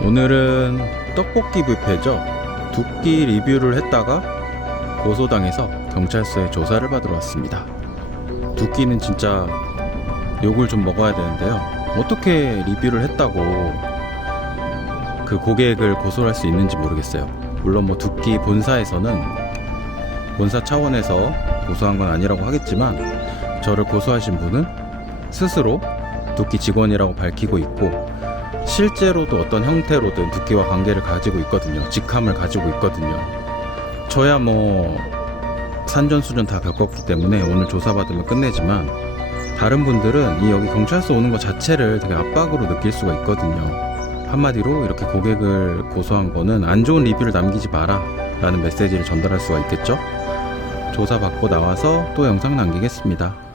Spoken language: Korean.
오늘은 떡볶이 뷔페죠. 두끼 리뷰를 했다가 고소당해서 경찰서에 조사를 받으러 왔습니다. 두 끼는 진짜 욕을 좀 먹어야 되는데요. 어떻게 리뷰를 했다고 그 고객을 고소할 수 있는지 모르겠어요. 물론 뭐 두끼 본사에서는 본사 차원에서 고소한 건 아니라고 하겠지만 저를 고소하신 분은 스스로 두끼 직원이라고 밝히고 있고 실제로도 어떤 형태로든 두끼와 관계를 가지고 있거든요. 직함을 가지고 있거든요. 저야 뭐 산전수전 다 겪었기 때문에 오늘 조사받으면 끝내지만 다른 분들은 이 여기 경찰서 오는 것 자체를 되게 압박으로 느낄 수가 있거든요. 한마디로 이렇게 고객을 고소한 거는 안 좋은 리뷰를 남기지 마라 라는 메시지를 전달할 수가 있겠죠. 조사받고 나와서 또 영상 남기겠습니다.